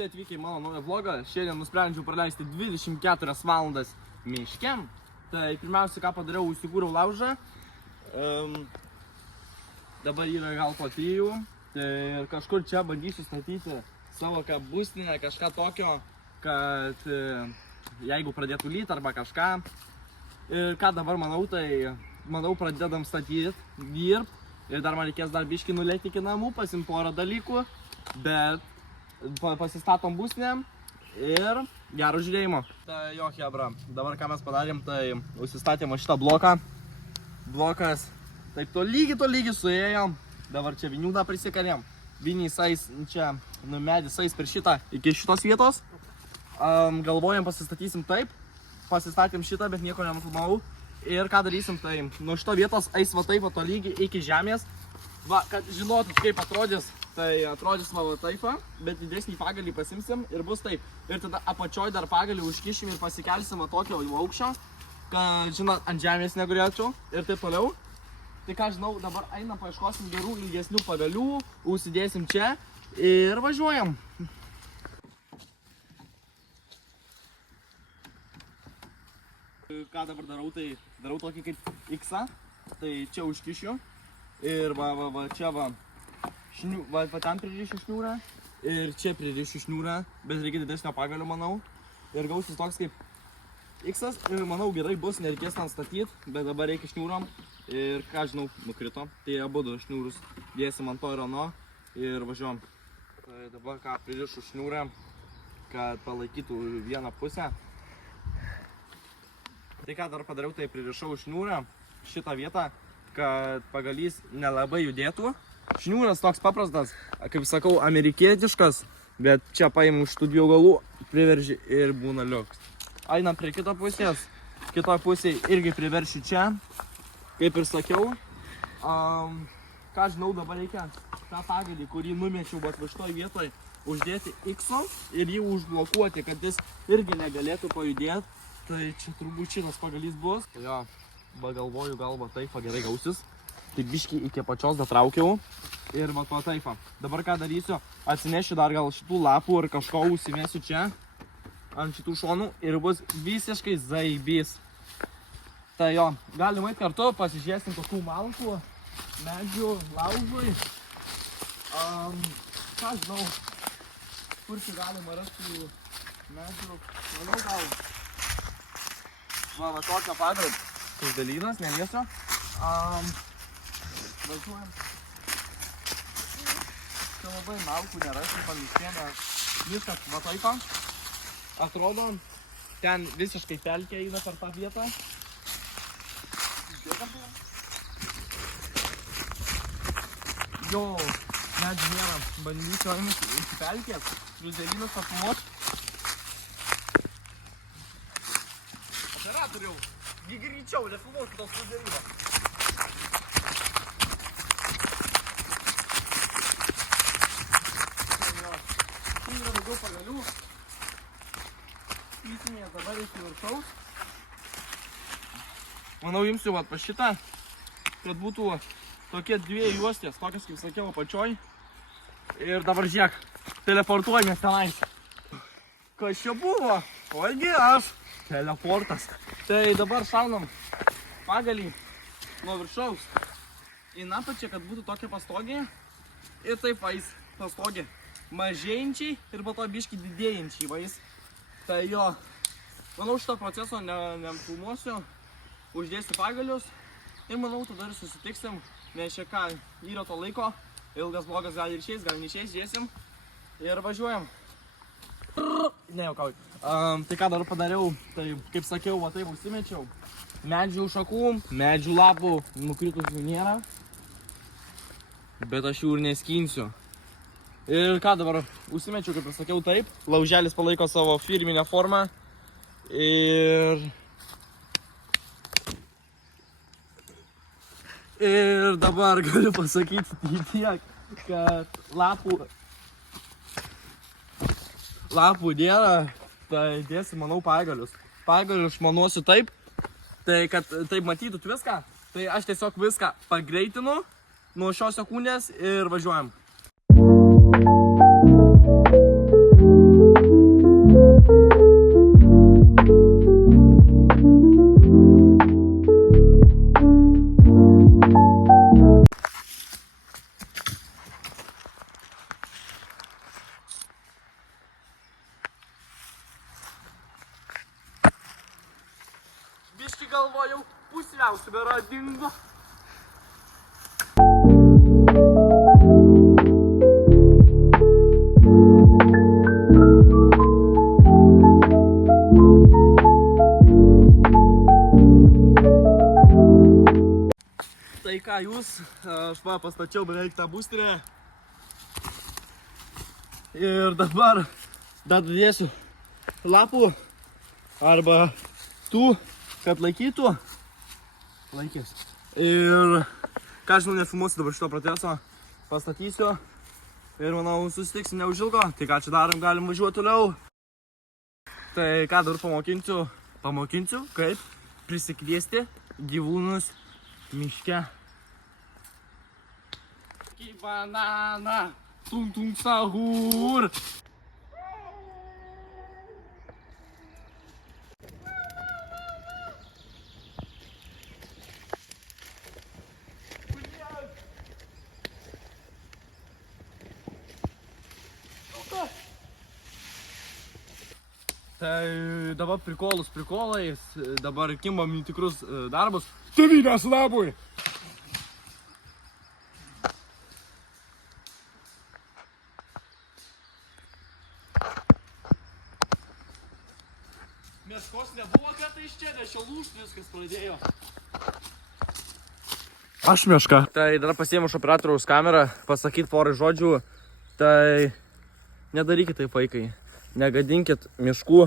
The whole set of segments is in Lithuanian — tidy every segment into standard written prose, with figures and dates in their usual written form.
visi atvykę į mano naują vlogą. Šiandien nusprendžiau praleisti 24 valandas miške. Tai pirmiausia, ką padariau, įsikūriau laužą. Dabar yra gal po 3. Tai kažkur čia bandysiu statyti savo būstinę, kažką tokio, kad jeigu pradėtų lyti arba kažką. Ir ką dabar manau, tai manau pradedam statyti, dirbt. Ir dar man reikės dar biškį nulėti iki namų, pasim porą dalykų. Bet pasistatom būstinę ir gero žiūrėjimo. Tai jo, hebra, dabar ką mes padarėm, tai užsistatėm šitą bloką. Blokas taip tolygiai suėjo. Dabar čia viniūdą prisikarėm. Viniai sais čia, medis sais per šitą iki šitos vietos. Galvojam pasistatysim taip. Pasistatėm šitą, bet nieko nenufilmavau. Ir ką darysim, tai nuo šito vietos eis va taip, va tolygiai iki žemės. Va, kad žinotų, kaip atrodys. Tai atrodys va taip, bet didesnį pagalį pasimsim ir bus taip. Ir tada apačioj dar pagalį užkišim ir pasikelsim va tokio aukščio, kad, žinot, ant žemės negurėčiau ir taip toliau. Tai ką žinau, dabar einam paieškosim gerų ilgesnių pagalių, užsidėsim čia ir važiuojam. Ką dabar darau, tai darau tokį kaip X-ą, tai čia užkišiu ir va čia va ten pririšiu šniūrą ir čia pririšiu šniūrą, bet reikia didesnio pagalio, manau. Ir gausis toks kaip X-as ir manau gerai bus, nereikės ten statyti, bet dabar reikia šniūrom ir ką žinau, nukrito. Tai abudu šniūrus dėsim ant to ir ano ir važiuojam. Tai dabar ką pririšu šniūrą, kad palaikytų vieną pusę. Tai ką dar padariau, tai pririšau šniūrą šitą vietą, kad pagalys nelabai judėtų. Šniūras toks paprastas, kaip sakau, amerikietiškas, bet čia paimu šitų 2 galų, priverži ir būna liuks. Einam prie kito pusės, kitoj pusėje irgi priverši čia, kaip ir sakiau. Ką žinau, dabar reikia tą pagalį, kurį numečiau, bet va šitoj vietoj uždėti X-o ir jį užblokuoti, kad jis irgi negalėtų pajudėti. Tai čia turbūt šitas pagalys bus. Jo, galvoju, galva taip gerai gausis. Tai biškį iki pačios datraukiau ir va to taip. Dabar ką darysiu, atsinešiu dar gal šitų lapų ir kažko užsimėsiu čia ant šitų šonų ir bus visiškai zaibys. Tai jo, galim eit kartu, pasižiūrėsim kokių malkų, medžių, laužui. Ką žinau, kur čia galima rasti medžių, manau gal. Va tokio padarot, sudalynas, neliesiu. Važiuojam. Čia labai malkų nerasim, pamiškėme viskas va taip. Atrodo, ten visiškai pelkė eina per tą vietą. Jo, medžių nėra, bandysiu einus iki pelkės, sudalynas apmot. Operatoriau, greičiau, nefilmuok tos sudarybos. Čia yra daugiau pagalių. Įsinės dabar iš viršaus. Manau, imsiu va šitą, kad būtų tokie 2 juostės, tokias kaip sakiau apačioj. Ir dabar žiūrėk, teleportuojamės tenais. Kas čia buvo? Ogi aš. Teleportas. Tai dabar šaunam pagalį nuo viršaus į apačią, kad būtų tokia pastogė. Ir taip vais pastogė mažėjančiai ir po to biškį didėjančiai vais. Tai jo, manau šito proceso nefilmuosiu, uždėsiu pagalius ir manau tada ir susitiksim, nes čia ką, yra to laiko, ilgas blogas gal ir išeis, gal neišeis, žiūrėsim ir važiuojam. Nejaukauju. Tai ką dar padariau, tai kaip sakiau, va taip užsimečiau. Medžių šakų, medžių lapų nukritusių nėra, bet aš jų ir neskinsiu. Ir ką dabar užsimečiau, kaip ir sakiau, taip. Lauželis palaiko savo firminę formą. Ir dabar galiu pasakyti tiek, kad lapų nėra, tai dėsiu, manau, pagalius. Pagalius šmanuosiu taip, tai kad taip matytut viską, tai aš tiesiog viską pagreitinu nuo šios sekundės ir važiuojam. galvojau, pusiausiu bėra dingo. Tai ką jūs, aš pastačiau beveik tą būstinę. Ir dabar dar dėsiu lapų arba tų, kad laikytų. Laikys. Ir ką žinau, nefilmuosiu dabar šito proceso, pastatysiu. Ir manau, susitiksim neužilgo. Tai ką čia darom, galim važiuoti toliau. Tai ką dabar pamokinsiu, kaip prisikviesti gyvūnus miške. Banana, tung tung sahur. Tai dabar prikolais, dabar kimbam į tikrus darbus. Tėvynės labui! Mėskos nebuvo kartais čia, nes čia lūžt viskas pradėjo. Aš meška. Tai dar pasiėmu iš operatoriaus kamerą, pasakyti porą žodžių. Tai nedarykit taip, vaikai. Negadinkit miškų,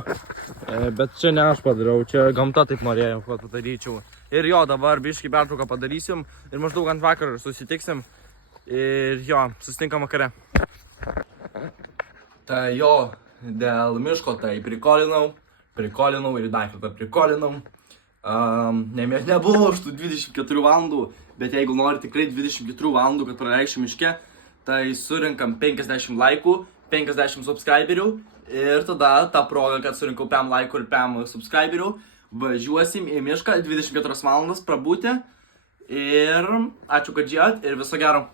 bet čia ne aš padariau, čia gamta taip norėjo, kad padaryčiau. Ir jo, dabar biškį pertrauką padarysim ir maždaug ant vakar susitiksim. Ir jo, susitinkam vakare. Tai jo, dėl miško tai prikolinau ir dar kartą prikolinau. Nebuvo už tų 24 valandų, bet jeigu nori tikrai 24 valandų, kad praleikščiau miške, tai surinkam 50 laikų, 50 subscriberių ir tada tą progą, kad surinkau 5 laikų ir 5 subscriberių, važiuosim į mišką 24 valandas prabūti ir ačiū, kad žiūrėjot ir viso gero.